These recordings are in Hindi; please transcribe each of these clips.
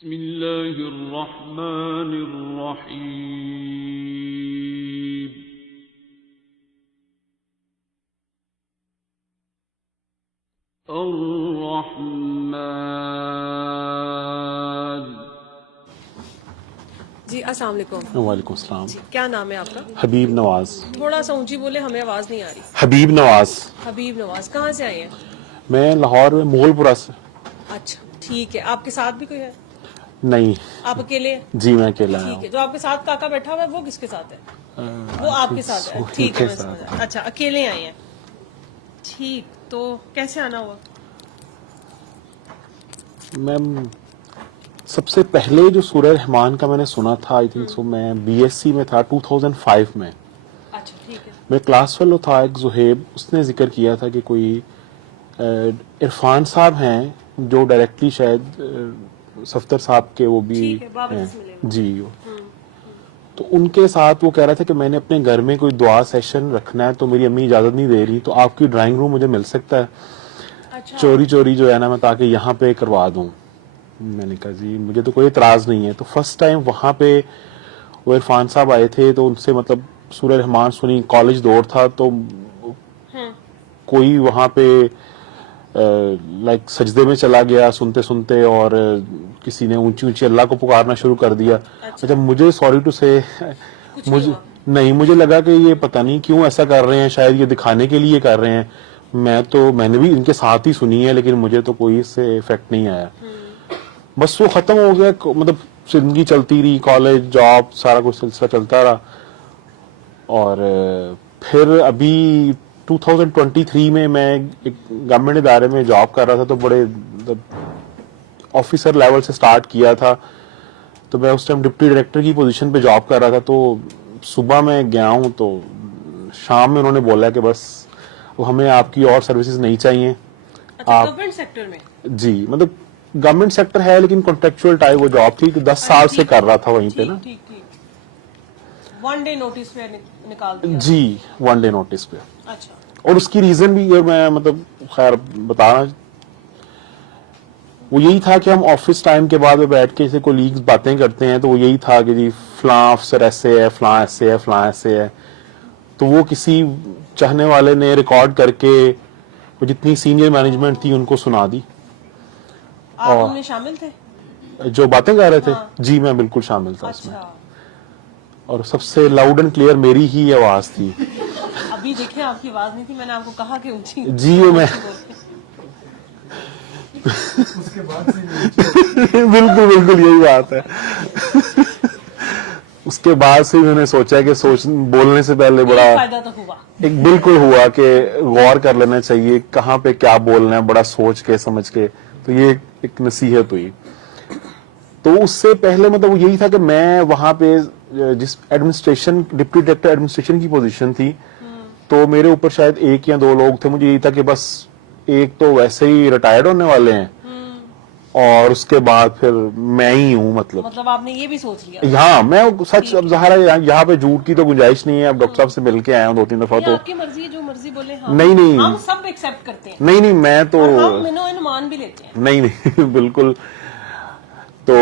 बिस्मिल्लाहिर्रहमानिर्रहीम। अर्रहमान। जी अस्सलाम वालेकुम। वालेकुम सलाम। क्या नाम है आपका? हबीब नवाज। थोड़ा सा ऊंची बोले, हमें आवाज नहीं आ रही। हबीब नवाज। हबीब नवाज, कहाँ से आए हैं? मैं लाहौर में मोगलपुरा से। अच्छा ठीक है, आपके साथ भी कोई है? नहीं। आप अकेले हैं? जी मैं अकेला ठीक हूँ। है, जो आपके साथ काका बैठा हुआ है वो किसके साथ है? वो आपके साथ है। ठीक है, मैं समझ। अच्छा, अकेले आए हैं। ठीक, तो कैसे आना हुआ? मैम सबसे पहले जो सूरह रहमान का मैंने सुना था, आई थिंक सो मैं बीएससी में था 2005 में। अच्छा ठीक है। मैं क्लास फेलो था, एक जुहेब, उसने जिक्र किया था कि कोई इरफान साहब हैं जो डायरेक्टली शायद सफ्तर साहब के वो भी ठीक है, बाबा हैं। जी से मिलेंगे। जी, तो उनके साथ वो कह रहा था कि मैंने अपने घर में कोई दुआ सेशन रखना है, तो मेरी अम्मी इजाजत नहीं दे रही, तो आपकी ड्राइंग रूम मुझे मिल सकता है अच्छा। चोरी चोरी जो है ना, मैं ताकि यहाँ पे करवा दूं। मैंने कहा जी मुझे तो कोई इतराज नहीं है। तो फर्स्ट टाइम वहां पे वो इरफान साहब आए थे, तो उनसे मतलब सूरह रहमान सुनी, कॉलेज दौर था, तो कोई वहां पे लाइक सजदे में चला गया सुनते सुनते, और किसी ने ऊंची ऊंची अल्लाह को पुकारना शुरू कर दिया। अच्छा, मुझे सॉरी टू से मुझे नहीं, मुझे लगा कि ये पता नहीं क्यों ऐसा कर रहे हैं, शायद ये दिखाने के लिए कर रहे हैं। मैंने भी इनके साथ ही सुनी है, लेकिन मुझे तो कोई इससे इफेक्ट नहीं आया। बस वो खत्म हो गया, मतलब जिंदगी चलती रही, कॉलेज, जॉब, सारा कुछ सिलसिला चलता रहा। और फिर अभी 2023 में मैं एक गवर्नमेंट इदारे में जॉब कर रहा था, तो बड़े ऑफिसर लेवल से स्टार्ट किया था। तो मैं उस टाइम डिप्टी डायरेक्टर की पोजीशन पे जॉब कर रहा था। तो सुबह मैं गया हूं, तो शाम में उन्होंने बोला कि बस वो हमें आपकी और सर्विसेज नहीं चाहिए। अच्छा, गवर्नमेंट सेक्टर में? जी, मतलब गवर्नमेंट सेक्टर है, लेकिन कॉन्ट्रेक्चुअल टाइप वो जॉब थी, 10 साल से कर रहा था वहीं पे ना। ठीक ठीक। वन डे नोटिस पे निकाल दिया? जी, वन डे नोटिस पे। अच्छा। और उसकी रीजन भी ये मैं मतलब खैर बताना, वो यही था कि हम ऑफिस टाइम के बाद में बैठ के जैसे कोलीग्स बातें करते हैं, तो वो यही था कि जी फलां अफसर ऐसे है, फलां ऐसे है, फलां ऐसे है। तो वो किसी चाहने वाले ने रिकॉर्ड करके वो जितनी सीनियर मैनेजमेंट थी उनको सुना दी। आप उनमें शामिल थे जो बातें कर रहे थे? हाँ। जी मैं बिल्कुल शामिल था उसमें। और सबसे लाउड एंड क्लियर मेरी ही आवाज थी। अभी देखें, आपकी आवाज नहीं थी, मैंने आपको कहा कि ऊंची। जी वो मैं उसके बाद से बिल्कुल बिल्कुल यही बात है। उसके बाद से मैंने सोचा कि बोलने से पहले बड़ा फायदा तो हुआ, एक बिल्कुल हुआ कि गौर कर लेना चाहिए कहाँ पे क्या बोलना है, बड़ा सोच के समझ के। तो ये एक नसीहत हुई। तो उससे पहले मतलब यही था कि मैं वहां पे जिस एडमिनिस्ट्रेशन, डिप्टी डायरेक्टर एडमिनिस्ट्रेशन की पोजीशन थी, तो मेरे ऊपर शायद एक या दो लोग थे। मुझे यही था कि बस एक तो वैसे ही रिटायर्ड होने वाले हैं, और उसके बाद फिर मैं ही हूँ। मतलब आपने ये भी सोच लिया? हाँ, मैं सच, अब ज़ाहिर है यहाँ पे झूठ की तो गुंजाइश नहीं है। अब डॉक्टर साहब से मिल के आया हूँ 2-3 दफा। तो आपकी मर्जी, जो मर्जी बोले। हाँ, नहीं हम सब एक्सेप्ट करते हैं। नहीं मैं तो मान भी लेते हैं। नहीं बिल्कुल। तो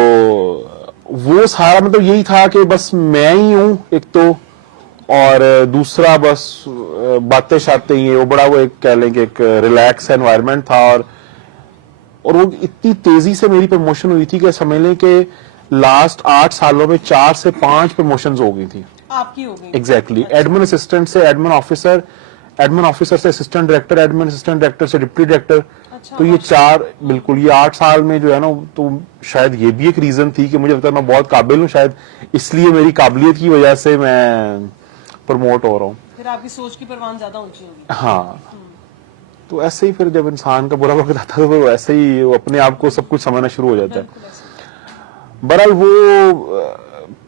वो सारा मतलब यही था कि बस मैं ही हूँ एक तो, और दूसरा बस बातें शातें ही है। वो बड़ा वो एक कह लें कि एक रिलैक्स एनवायरनमेंट था। और वो इतनी तेजी से मेरी प्रमोशन हुई थी कि समझ लें कि लास्ट 8 सालों में 4 से 5 प्रमोशन हो गई थी। आपकी हो गई? एग्जैक्टली। एडमिन असिस्टेंट से एडमिन ऑफिसर, एडमिन ऑफिसर से assistant director, admin assistant director से डिप्टी डायरेक्टर। तो ये 4 बिल्कुल, ये 8 साल में जो है ना, तो शायद ये भी एक रीजन थी कि मुझे लगता है मैं बहुत काबिल हूँ, शायद इसलिए मेरी काबिलियत की वजह से मैं प्रमोट हो रहा हूँ। फिर आपकी सोच की परवान ज्यादा ऊंची होगी। हाँ, तो ऐसे ही फिर जब इंसान का बुरा वक्त आता है तो वैसे ही वो अपने आप को सब कुछ समझना शुरू हो जाता है। बहरहाल वो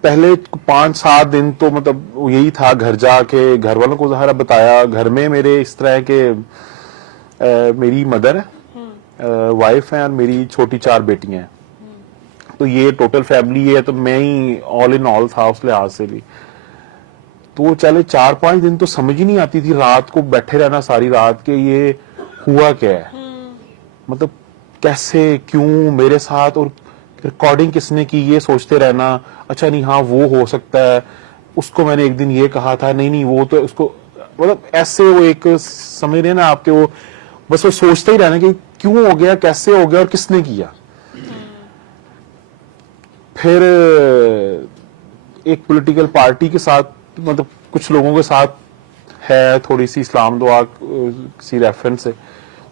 पहले 5-7 दिन तो मतलब यही था, घर जाके घर वालों को ज़ाहिर बताया। घर में मेरे इस तरह के मेरी मदर है, वाइफ है, और मेरी छोटी 4 बेटियां हैं। तो ये टोटल फैमिली है, तो मैं ही ऑल इन ऑल था उस लिहाज से भी। तो चले 4-5 दिन तो समझ ही नहीं आती थी, रात को बैठे रहना सारी रात के ये हुआ क्या है, मतलब कैसे, क्यों मेरे साथ, और रिकॉर्डिंग किसने की ये सोचते रहना, अच्छा नहीं हाँ वो हो सकता है, उसको मैंने एक दिन ये कहा था, नहीं नहीं वो तो उसको, मतलब ऐसे वो एक समझ रहे हैं ना आपके, वो बस वो सोचते ही रहना कि क्यों हो गया, कैसे हो गया और किसने किया। फिर एक पॉलिटिकल पार्टी के साथ, मतलब कुछ लोगों के साथ है थोड़ी सी इस्लाम दुआ किसी रेफरेंस से,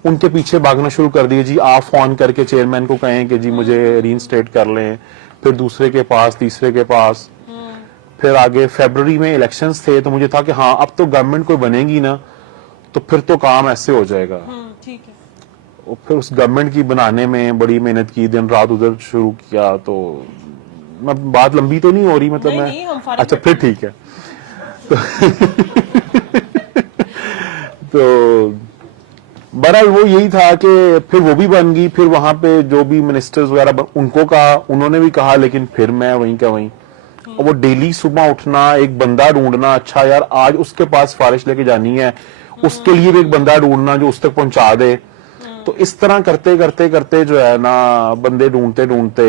उनके पीछे भागना शुरू कर दिए जी, आप फोन करके चेयरमैन को कहें कि जी मुझे रीइंस्टेट कर लें, फिर दूसरे के पास, तीसरे के पास, फिर आगे फरवरी में इलेक्शंस थे तो मुझे था कि हाँ अब तो गवर्नमेंट कोई बनेगी ना तो फिर तो काम ऐसे हो जाएगा। ठीक है। और फिर उस गवर्नमेंट की बनाने में बड़ी मेहनत की, दिन रात उधर शुरू किया, तो मैं बात लंबी तो नहीं हो रही, मतलब नहीं, हम फारिग अच्छा फिर ठीक है। तो बहरहाल वो यही था कि फिर वो भी बन गई, फिर वहां पे जो भी मिनिस्टर्स वगैरह उनको कहा, उन्होंने भी कहा, लेकिन फिर मैं वहीं का वहीं। और वो डेली सुबह उठना, एक बंदा ढूंढना, अच्छा यार आज उसके पास सिफारिश लेके जानी है, उसके लिए भी एक बंदा ढूंढना जो उस तक पहुंचा दे। तो इस तरह करते करते करते जो है ना, बंदे ढूंढते ढूंढते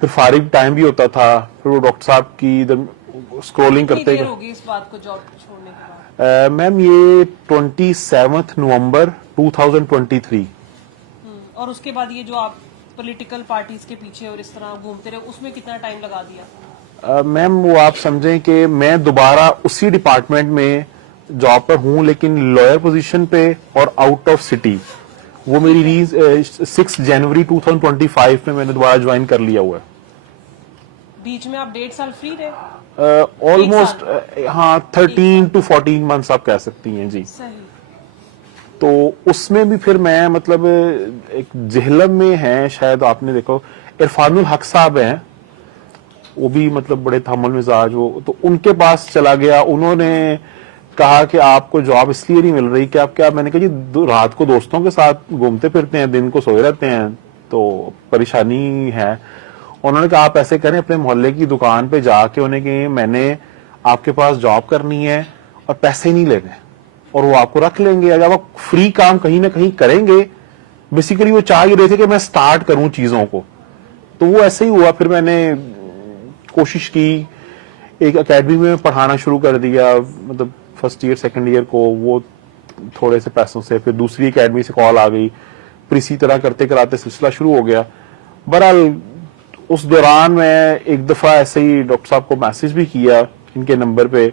फिर फारिग टाइम भी होता था, फिर वो डॉक्टर साहब की स्क्रोलिंग करते देर होगी इस बात को जॉब छोड़ने के बाद? मैम ये 27 नवंबर 2023। और उसके बाद ये जो आप पॉलिटिकल पार्टीज के पीछे और इस तरह घूमते रहे, उसमें कितना टाइम लगा दिया? मैम वो आप समझें कि मैं दोबारा उसी डिपार्टमेंट में जॉब पर हूं, लेकिन लॉयर पोजीशन पे और आउट ऑफ सिटी। वो मेरी 6 जनवरी 2025 में मैंने दोबारा ज्वाइन कर लिया हुआ है। बीच में आप 1.5 साल फ्री रहे? ऑलमोस्ट हाँ 13 to 14 मंथ्स आप कह सकती हैं जी। सही। तो उसमें भी फिर मैं मतलब एक जेहलम में है, शायद आपने देखो, इरफानुल हक साहब हैं, वो भी मतलब बड़े थमल मिजाज, वो तो उनके पास चला गया। उन्होंने कहा कि आपको जॉब इसलिए नहीं मिल रही कि आप क्या, मैंने कहा जी रात को दोस्तों के साथ घूमते फिरते हैं, दिन को सोए रहते हैं, तो परेशानी है। उन्होंने कहा आप ऐसे करें, अपने मोहल्ले की दुकान पे जाके उन्हें कहें मैंने आपके पास जॉब करनी है और पैसे नहीं लेने, और वो आपको रख लेंगे। अगर आप फ्री काम कहीं ना कहीं करेंगे, बेसिकली वो चाह ही रहे थे कि मैं स्टार्ट करूं चीजों को। तो वो ऐसे ही हुआ। फिर मैंने कोशिश की, एक एकेडमी में पढ़ाना शुरू कर दिया, मतलब फर्स्ट ईयर सेकंड ईयर को, वो थोड़े से पैसों से। फिर दूसरी एकेडमी से कॉल आ गई, फिर इसी तरह करते कराते सिलसिला शुरू हो गया। बहरहाल उस दौरान मैं एक दफा ऐसे ही डॉक्टर साहब को मैसेज भी किया इनके नंबर पे।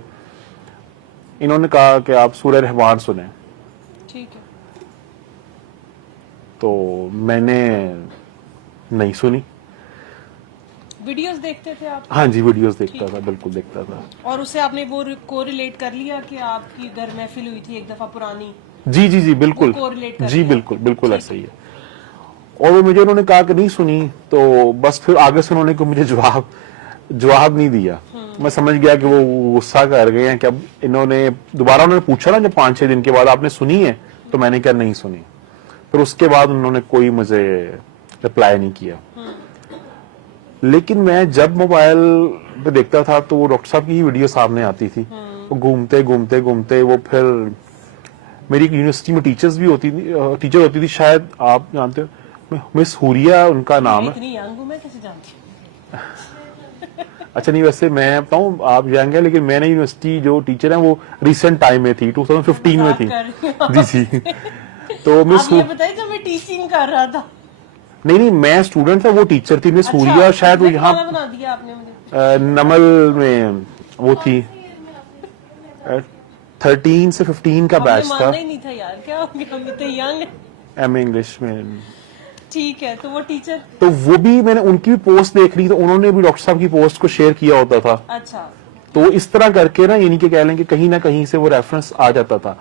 इन्होंने कहा कि आप सूरह रहमान सुने। ठीक है। तो मैंने नहीं सुनी। वीडियोस देखते थे आप? हाँ जी, वीडियोस देखता था, बिल्कुल देखता था। और उससे आपने वो कोरिलेट कर लिया कि आपकी घर महफिल हुई थी एक दफा पुरानी? जी जी जी बिल्कुल, correlate कर जी लिया। बिल्कुल बिल्कुल ऐसा ही है। और वो मुझे उन्होंने कहा कि नहीं सुनी, तो बस फिर आगे से उन्होंने मुझे जवाब नहीं दिया। मैं समझ गया कि वो गुस्सा कर गए हैं कि अब इन्होंने दोबारा उन्होंने पूछा ना जब 5-6 दिन के बाद आपने सुनी है, तो मैंने कहा नहीं सुनी। फिर उसके बाद उन्होंने कोई मुझे रिप्लाई नहीं किया। लेकिन मैं जब मोबाइल पे देखता था तो वो डॉक्टर साहब की ही वीडियो सामने आती थी। वो घूमते घूमते घूमते वो फिर मेरी यूनिवर्सिटी में टीचर होती थी, शायद आप जानते हो, मिस हुरिया उनका नाम है। इतनी यंग हूं मैं, कैसे जानती? अच्छा नहीं, वैसे मैं बताऊं आप यंग है, लेकिन मैंने यूनिवर्सिटी जो टीचर है वो रिसेंट टाइम में थी, 2015 में थी। जी जी। तो मिस ये बताइए जब मैं टीचिंग कर रहा था। नहीं मैं स्टूडेंट था, वो टीचर थी मिस हुरिया। शायद वो यहाँ बना दिया आपने मुझे। नमल में वो थी, 13 से 15 का बैच था। ही नहीं था यार, क्या हो गया, हम इतने यंग। एमए इंग्लिश में। ठीक है, तो वो टीचर, तो वो भी मैंने उनकी भी पोस्ट देख ली, तो उन्होंने भी डॉक्टर साहब की पोस्ट को शेयर किया होता था। अच्छा। तो इस तरह करके ना, यानी कि कह लें कि कहीं ना कहीं से वो रेफरेंस आ जाता था।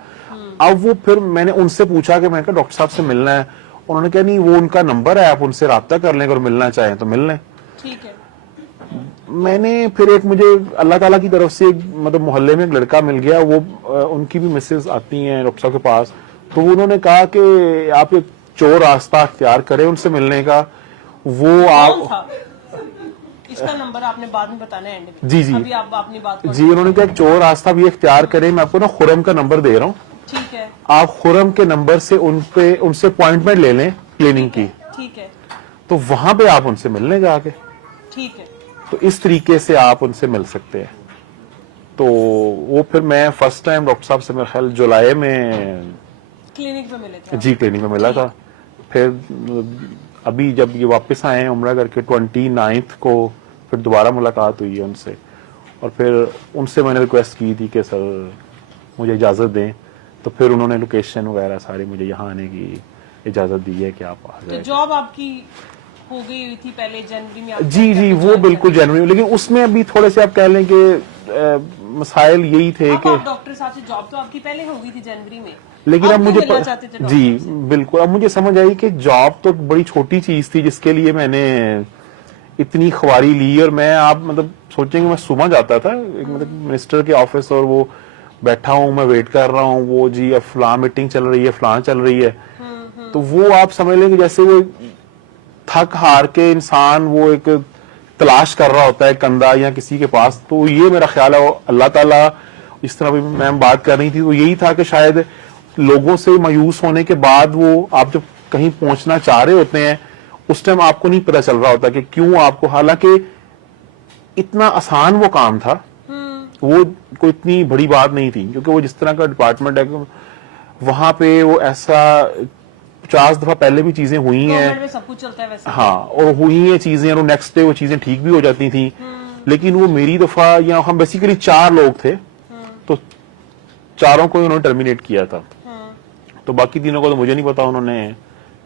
अब वो फिर मैंने उनसे पूछा कि मैंने कहा डॉक्टर साहब से मिलना है, उन्होंने कहा नहीं वो उनका नंबर है, आप उनसे राब्ता कर लें, अगर मिलना चाहें तो मिल लें। ठीक है। मैंने फिर एक, मुझे अल्लाह ताला की तरफ से मतलब मोहल्ले में एक लड़का मिल गया, वो उनकी भी मिसेज आती हैं डॉक्टर साहब के पास। तो उन्होंने कहा कि आप एक चोर रास्ता अख्तियार करें उनसे मिलने का। वो आप इसका नंबर आपने बाद में बताना है एंड में। जी जी अभी आप अपनी बात जी, उन्होंने कहा एक चोर रास्ता भी अख्तियार करें। मैं आपको ना खुरम का नंबर दे रहा हूँ, ठीक है, आप खुरम के नंबर से उनसे अपॉइंटमेंट ले लें क्लिनिक की। ठीक है, तो वहां पे आप उनसे मिलने जाके, ठीक है, तो इस तरीके से आप उनसे मिल सकते हैं। तो वो फिर मैं फर्स्ट टाइम डॉक्टर साहब से मेरे ख्याल जुलाई में क्लिनिक पे मिले थे आप? जी क्लिनिक में मिला था। फिर अभी जब ये वापस आए हैं उम्रा करके 29 को फिर दोबारा मुलाकात हुई है उनसे, और फिर उनसे मैंने रिक्वेस्ट की थी कि सर मुझे इजाज़त दें, तो फिर उन्होंने लोकेशन वगैरह सारी मुझे यहाँ आने की इजाज़त दी है कि आप आ तो जाए। जॉब आपकी हो गई हुई थी पहले जनवरी में? जी जी, वो बिल्कुल जनवरी में, लेकिन उसमें अभी थोड़े से आप कह लें कि मसाइल यही थे कि आप डॉक्टर साहब से जॉब तो आपकी पहले हो गई थी जनवरी में, लेकिन अब मुझे मिलना चाहते थे जी डॉक्टर से? बिल्कुल, अब मुझे समझ आई कि जॉब तो बड़ी छोटी चीज थी जिसके लिए मैंने इतनी ख्वारी ली। और मैं आप मतलब सोचेंगे, मैं सुबह जाता था एक मतलब मिनिस्टर के ऑफिस, और वो बैठा हूँ, मैं वेट कर रहा हूँ, वो जी अब फलां मीटिंग चल रही है, फलां चल रही है, तो वो आप समझ लें कि जैसे वो थक हार के इंसान वो एक तलाश कर रहा होता है कंधा या किसी के पास। तो ये मेरा ख्याल है अल्लाह ताला, इस तरह भी मैम बात कर रही थी, तो यही था कि शायद लोगों से मायूस होने के बाद वो आप जब कहीं पहुंचना चाह रहे होते हैं उस टाइम आपको नहीं पता चल रहा होता कि क्यों आपको, हालांकि इतना आसान वो काम था, वो कोई इतनी बड़ी बात नहीं थी, क्योंकि वो जिस तरह का डिपार्टमेंट है वहां पे वो ऐसा 50 दफा पहले भी चीजें हुई हैं, गवर्नमेंट में सब कुछ चलता है वैसे। हाँ, और हुई हैं चीजें, और नेक्स्ट डे वो चीजें ठीक भी हो जाती थी। लेकिन वो मेरी दफा, या हम बेसिकली 4 लोग थे, तो चारों को उन्होंने टर्मिनेट किया था, तो बाकी तीनों को तो मुझे नहीं पता उन्होंने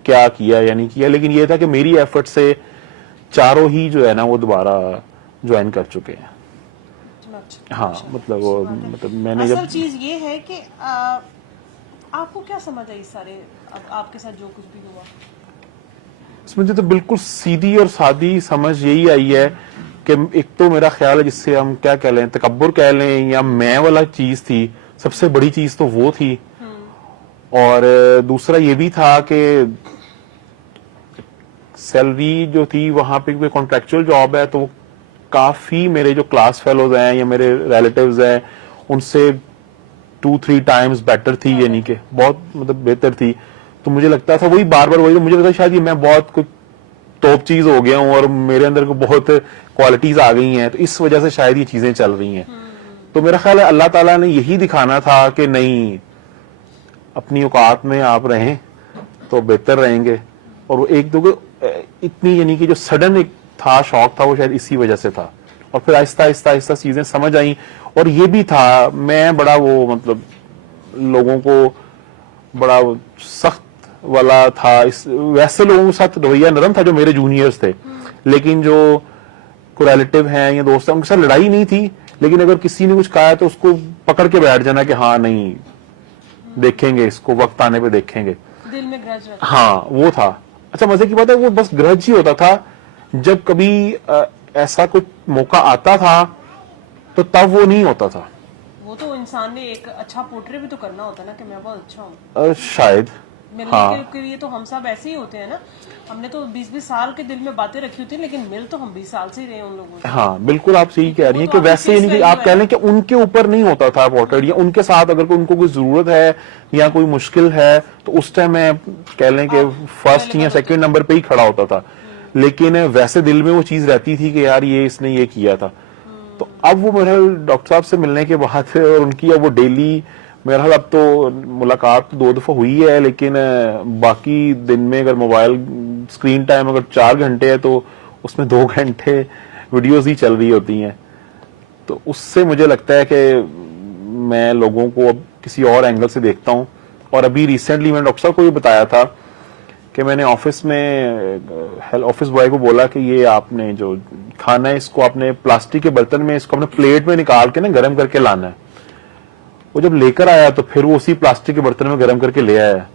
क्या किया या नहीं किया, लेकिन ये था कि मेरी एफर्ट से चारों ही जो है ना वो दोबारा ज्वाइन कर चुके हैं। हाँ, मतलब वो मतलब मैंने असल जब चीज ये है कि आपको क्या समझ आई सारे अब आपके साथ जो कुछ भी हुआ? मुझे तो बिल्कुल सीधी और सादी समझ यही आई है कि एक तो मेरा ख्याल है जिससे हम क्या कह लें, तकब्बुर कह लें या मैं वाला चीज थी, सबसे बड़ी चीज तो वो थी। और दूसरा ये भी था कि सैलरी जो थी वहां पे कोई कॉन्ट्रेक्चुअल जॉब है, तो काफी मेरे जो क्लास फेलोज हैं या मेरे रिलेटिव्स हैं उनसे 2-3 टाइम्स बेटर थी, यानी कि बहुत मतलब बेहतर थी। तो मुझे लगता था वही बार बार वही, मुझे लगता शायद ये मैं बहुत कुछ टॉप चीज हो गया हूँ और मेरे अंदर को बहुत क्वालिटीज आ गई हैं, तो इस वजह से शायद ये चीजें चल रही हैं। तो मेरा ख्याल है अल्लाह ताला ने यही दिखाना था कि नहीं, अपनी औकात में आप रहें तो बेहतर रहेंगे। और वो एक दो इतनी यानी कि जो सडन एक था शौक था, वो शायद इसी वजह से था। और फिर आहिस्ता आहिस्ता आहिस्ता चीजें समझ आई। और ये भी था, मैं बड़ा वो मतलब लोगों को बड़ा सख्त वाला था, वैसे लोगों के साथ रवैया नरम था जो मेरे जूनियर्स थे, लेकिन जो रिलेटिव हैं या दोस्त हैं उनके साथ लड़ाई नहीं थी, लेकिन अगर किसी ने कुछ कहा तो उसको पकड़ के बैठ जाना कि हाँ नहीं देखेंगे, इसको वक्त आने पे देखेंगे, दिल में ग्रज रखा। हाँ वो था। अच्छा, मजे की बात है वो बस ग्रज ही होता था, जब कभी ऐसा कुछ मौका आता था तो तब वो नहीं होता था। वो तो इंसान ने एक अच्छा पोर्ट्रे भी तो करना होता है ना कि मैं बहुत अच्छा हूँ शायद मिलने हाँ। के लिए तो हम सब ऐसे ही होते हैं ना, हमने तो 20-20 साल के दिल में बातें रखी होती है, लेकिन मिल तो हम 20 साल से ही रहे उन लोगों से। हाँ बिल्कुल, आप सही कह रही हैं वो कि तो वैसे आपकी नहीं कि face आप value कह है। लें कि उनके ऊपर नहीं होता था पोर्ट्रेट, या उनके साथ अगर कोई उनको कोई जरूरत है या कोई मुश्किल है तो उस टाइम मैं कह लें कि फर्स्ट या सेकंड नंबर पे ही खड़ा होता था। लेकिन वैसे दिल में वो चीज रहती थी कि यार ये इसने ये किया था। तो अब वो मेरे डॉक्टर साहब से मिलने के बाद और उनकी अब वो डेली, मेरा अब तो मुलाकात 2 दफा हुई है, लेकिन बाकी दिन में अगर मोबाइल स्क्रीन टाइम अगर 4 घंटे है तो उसमें 2 घंटे वीडियोस ही चल रही होती हैं। तो उससे मुझे लगता है कि मैं लोगों को अब किसी और एंगल से देखता हूँ। और अभी रिसेंटली मैंने डॉक्टर साहब को ये बताया था कि मैंने ऑफिस में ऑफिस बॉय को बोला कि ये आपने जो खाना है इसको आपने प्लास्टिक के बर्तन में, इसको अपने प्लेट में निकाल के ना गर्म करके लाना है। वो जब लेकर आया तो फिर वो उसी प्लास्टिक के बर्तन में गर्म करके ले आया।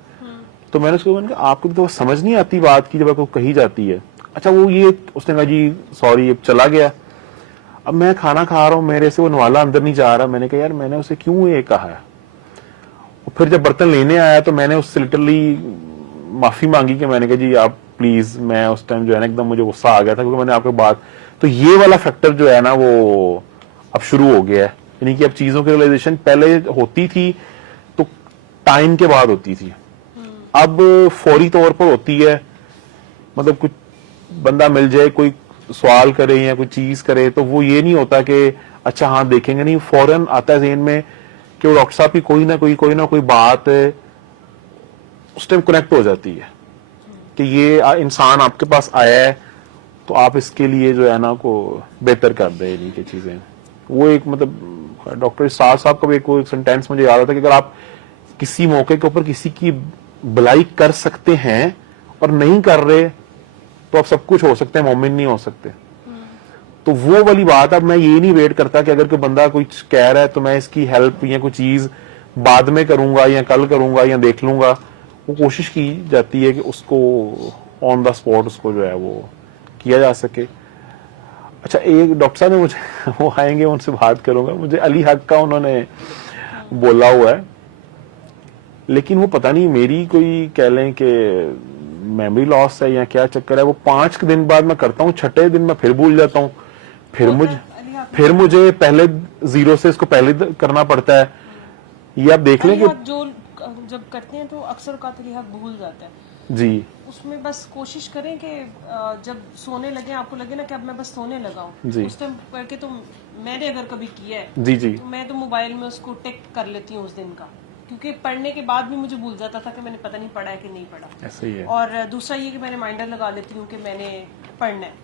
तो मैंने उसको कहा आपको तो समझ नहीं आती बात की जब आपको कही जाती है। अच्छा, वो ये उसने कहा जी सॉरी, अब चला गया। अब मैं खाना खा रहा हूँ, मेरे से वो नवाला अंदर नहीं जा रहा। मैंने कहा यार मैंने उसे क्यों ये कहा है। फिर जब बर्तन लेने आया तो मैंने उससे लिटरली माफी मांगी कि मैंने कहा जी आप प्लीज, मैं उस टाइम जो है ना एकदम मुझे गुस्सा आ गया था क्योंकि मैंने आपको बात, तो ये वाला फैक्टर जो है ना वो अब शुरू हो गया है। यानी कि अब चीजों की रियलाइजेशन पहले होती थी तो टाइम के बाद होती थी, अब फौरी तौर पर होती है मतलब कुछ बंदा मिल जाए, कोई सवाल करे या कोई चीज करे, तो वो ये नहीं होता कि अच्छा हाँ देखेंगे, नहीं, फौरन आता है ज़हन में कि वो डॉक्टर साहब की कोई ना कोई बात उस टाइम कनेक्ट हो जाती है कि ये इंसान आपके पास आया है, तो आप इसके लिए जो है ना को बेहतर कर दे इन्हीं की चीजें। वो एक मतलब डॉक्टर साहब का भी एक सेंटेंस मुझे याद आता है कि अगर आप किसी मौके के ऊपर किसी की भलाई कर सकते हैं और नहीं कर रहे, तो आप सब कुछ हो सकते हैं, मोमिन नहीं हो सकते। तो वो वाली बात, अब मैं ये नहीं वेट करता कि अगर कोई बंदा कुछ कह रहा है तो मैं इसकी हेल्प या कोई चीज बाद में करूंगा या कल करूंगा या देख लूंगा। वो कोशिश की जाती है कि उसको ऑन द स्पॉट उसको जो है वो किया जा सके। अच्छा, एक डॉक्टर साहब ने मुझे वो आएंगे, उनसे बात करूंगा, मुझे अली हक का उन्होंने बोला हुआ है, लेकिन वो पता नहीं मेरी कोई कह लें कि मेमोरी लॉस है या क्या चक्कर है, वो 5 दिन बाद मैं करता हूँ, 6ठे दिन मैं फिर भूल जाता हूँ, फिर मुझे पहले जीरो से इसको पहले करना पड़ता है। ये आप देख लें कि जो जब करते हैं तो अक्सर कातिल हक भूल जाता है जी, उसमें बस कोशिश करें कि जब सोने लगे आपको लगे ना कि अब मैं बस सोने लगा हूँ, जी। उस टाइम करके तो मैंने अगर कभी किया है जी जी, तो मैं तो मोबाइल में उसको टिक कर लेती हूँ उस दिन का, क्योंकि पढ़ने के बाद भी मुझे भूल जाता था कि मैंने पता नहीं पढ़ा है कि नहीं पढ़ा। ऐसे ही है। और दूसरा ये कि मैं रिमाइंडर लगा लेती हूँ कि मैंने पढ़ना है,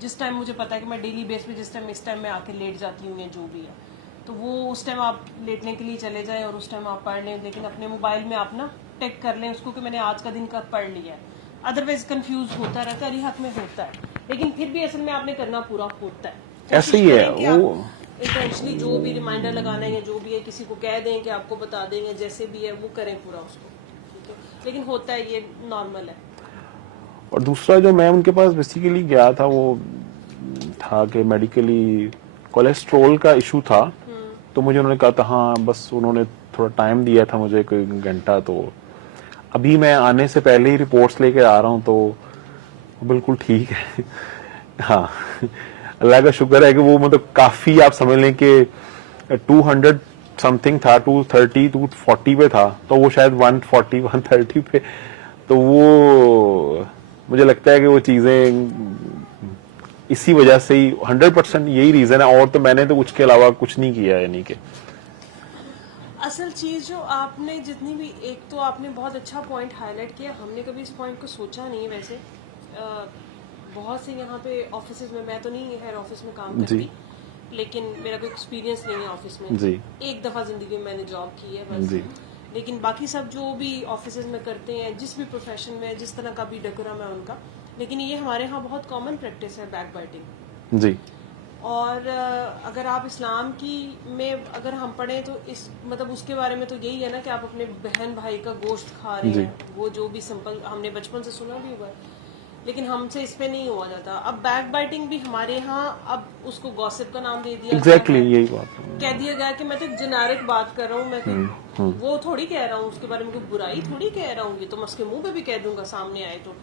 जिस टाइम मुझे पता है कि मैं डेली बेस पे जिस टाइम इस टाइम में आके लेट जाती हूँ या जो भी है, तो वो उस टाइम आप लेटने के लिए चले जाएं और उस टाइम आप पढ़ लें, लेकिन अपने मोबाइल में आप ना टेक कर लें उसको कि मैंने आज का दिन का पढ़ लिया है। अदरवाइज कंफ्यूज होता रहता है, अली हक में होता है, लेकिन फिर भी असल में आपने करना पूरा होता है। ऐसे ही है वो। इंटेंशनली जो भी रिमाइंडर लगाना है या जो भी है, किसी को कह दें कि आपको बता देंगे, जैसे भी है वो करें पूरा उसको, ठीक है, लेकिन होता है, ये नॉर्मल है। और दूसरा जो मैं उनके पास बेसिकली गया था वो था कि मेडिकली कोलेस्ट्रोल का इशू था, तो मुझे उन्होंने कहा था हाँ, बस उन्होंने थोड़ा टाइम दिया था मुझे, कोई घंटा। तो अभी मैं आने से पहले ही रिपोर्ट्स लेके आ रहा हूँ, तो बिल्कुल ठीक है। हाँ, अल्लाह का शुक्र है कि वो मतलब काफी, आप समझ लें कि 200 समथिंग था, 230 240 पे था, तो वो शायद 140 130 पे, तो वो मुझे लगता है कि वो चीजें इसी वजह से ही 100% यही रीजन है, और तो मैंने तो उसके अलावा कुछ नहीं किया, यानी कि असल चीज जो आपने जितनी भी, एक तो आपने बहुत अच्छा पॉइंट हाईलाइट किया, हमने कभी इस पॉइंट को सोचा नहीं वैसे। बहुत से यहाँ पे ऑफिस में, मैं तो नहीं हेड ऑफिस में काम करती, लेकिन मेरा कोई एक्सपीरियंस नहीं है ऑफिस में जी। एक दफा जिंदगी में मैंने जॉब की है बस। लेकिन बाकी सब जो भी ऑफिस में करते हैं, जिस भी प्रोफेशन में, जिस तरह का भी डेकोरम है उनका, लेकिन ये हमारे यहाँ बहुत कॉमन प्रैक्टिस है बैक बाइटिंग जी। और अगर आप इस्लाम की में अगर हम पढ़ें तो इस मतलब उसके बारे में तो यही है ना कि आप अपने बहन भाई का गोश्त खा रहे हैं, वो जो भी सिंपल हमने बचपन से सुना भी हुआ है, लेकिन हमसे इस पे नहीं हुआ जाता। अब बैक बाइटिंग भी हमारे यहाँ, अब उसको गॉसिप का नाम दे दिया, एग्जैक्टली यही बात है। कह दिया गया कि मैं तो जेनेरिक बात कर रहा हूँ, मैं वो थोड़ी कह रहा हूँ उसके बारे में कोई बुराई थोड़ी कह रहा हूँ, ये तो मैं उसके मुंह पे भी कह दूंगा सामने आए तो।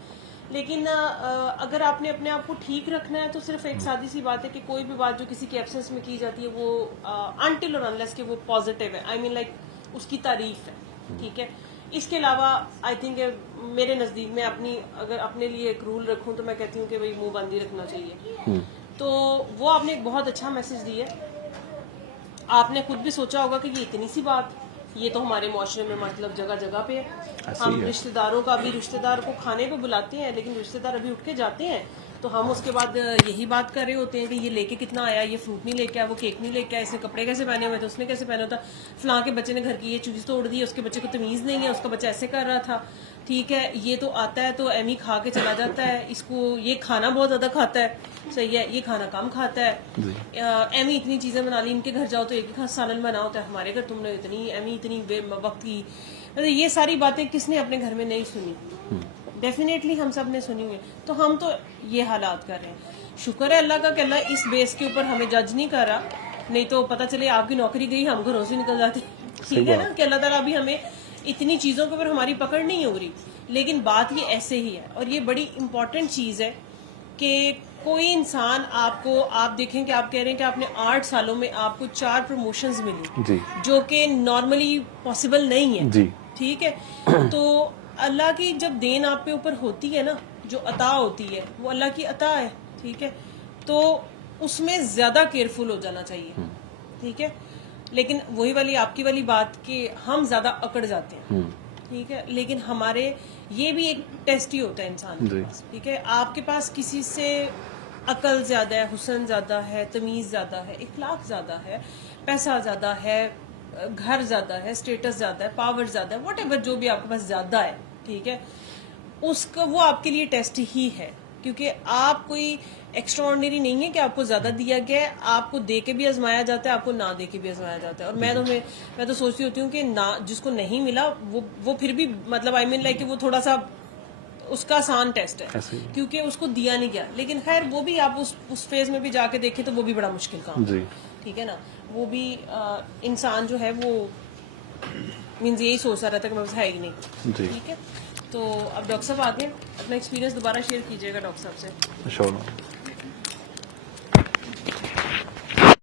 लेकिन अगर आपने अपने आप को ठीक रखना है तो सिर्फ एक सादी सी बात है कि कोई भी बात जो किसी की एब्सेंस में की जाती है वो अनटिल और अनलेस कि वो पॉजिटिव है, आई मीन लाइक उसकी तारीफ है, ठीक है। इसके अलावा आई थिंक मेरे नज़दीक में अपनी अगर अपने लिए एक रूल रखूं तो मैं कहती हूँ कि भाई मुंह बंद ही रखना चाहिए। तो वो आपने एक बहुत अच्छा मैसेज दिया। आपने खुद भी सोचा होगा कि ये इतनी सी बात, ये तो हमारे मुआशरे में मतलब जगह जगह पे है। हम रिश्तेदारों का भी, रिश्तेदार को खाने पे बुलाते हैं, लेकिन रिश्तेदार अभी उठ के जाते हैं तो हम उसके बाद यही बात कर रहे होते हैं कि ये लेके कितना आया, ये फ्रूट नहीं लेके आया, वो केक नहीं लेके आया, इसने कपड़े कैसे पहने हुए थे, उसने कैसे पहना था, फलां के बच्चे ने घर की ये चीज़ तोड़ दी, उसके बच्चे को तमीज़ नहीं है, उसका बच्चा ऐसे कर रहा था, ठीक है। ये तो आता है तो एमी खा के चला जाता है, इसको ये खाना बहुत ज़्यादा खाता है, सही है, ये खाना कम खाता है, एमी इतनी चीज़ें बना ली, इनके घर जाओ तो एक ही सालन बना होता है, हमारे घर तुमने इतनी एमी इतनी वक्त की, ये सारी बातें किसने अपने घर में नहीं सुनी? डेफिनेटली हम सब ने सुनी हुई। तो हम तो ये हालात कर रहे हैं, शुक्र है अल्लाह का कि अल्लाह इस बेस के ऊपर हमें जज नहीं कर रहा, नहीं तो पता चले आपकी नौकरी गई हम घरों से निकल जाते, ठीक है ना, कि अल्लाह ताला अभी हमें इतनी चीज़ों के ऊपर हमारी पकड़ नहीं हो रही। लेकिन बात ये ऐसे ही है, और ये बड़ी इंपॉर्टेंट चीज़ है कि कोई इंसान आपको, आप देखें कि आप कह रहे हैं कि आपने 8 सालों में आपको 4 प्रमोशंस मिली, जो कि नॉर्मली पॉसिबल नहीं है, ठीक है। तो अल्लाह की जब देन आप पे ऊपर होती है ना, जो अता होती है वो अल्लाह की अता है, ठीक है, तो उसमें ज्यादा केयरफुल हो जाना चाहिए, ठीक है। लेकिन वही वाली आपकी वाली बात कि हम ज्यादा अकड़ जाते हैं, ठीक है, लेकिन हमारे ये भी एक टेस्ट ही होता है इंसान के पास, ठीक है। आपके पास किसी से अकल ज्यादा है, हुस्न ज्यादा है, तमीज ज्यादा है, इखलाक ज्यादा है, पैसा ज्यादा है, घर ज्यादा है, स्टेटस ज्यादा है, पावर ज्यादा है, व्हाटएवर जो भी आपके पास ज्यादा है, ठीक है, उसका वो आपके लिए टेस्ट ही है, क्योंकि आप कोई एक्स्ट्राऑर्डिनरी नहीं है कि आपको ज्यादा दिया गया है, आपको दे के भी आजमाया जाता है, आपको ना दे के भी आजमाया जाता है। और मैं तो सोचती होती हूँ कि ना जिसको नहीं मिला वो फिर भी मतलब आई मीन लाइक कि वो थोड़ा सा उसका आसान टेस्ट है क्योंकि उसको दिया नहीं गया। लेकिन खैर वो भी आप उस फेज में भी जाके देखें तो वो भी बड़ा मुश्किल काम है, ठीक है ना। वो भी इंसान जो है वो मीन्स यही सोचता रहता है कि मेरे पास है ही नहीं, ठीक है। तो अब डॉक्टर साहब आगे अपना एक्सपीरियंस दोबारा शेयर कीजिएगा डॉक्टर साहब से। श्योर।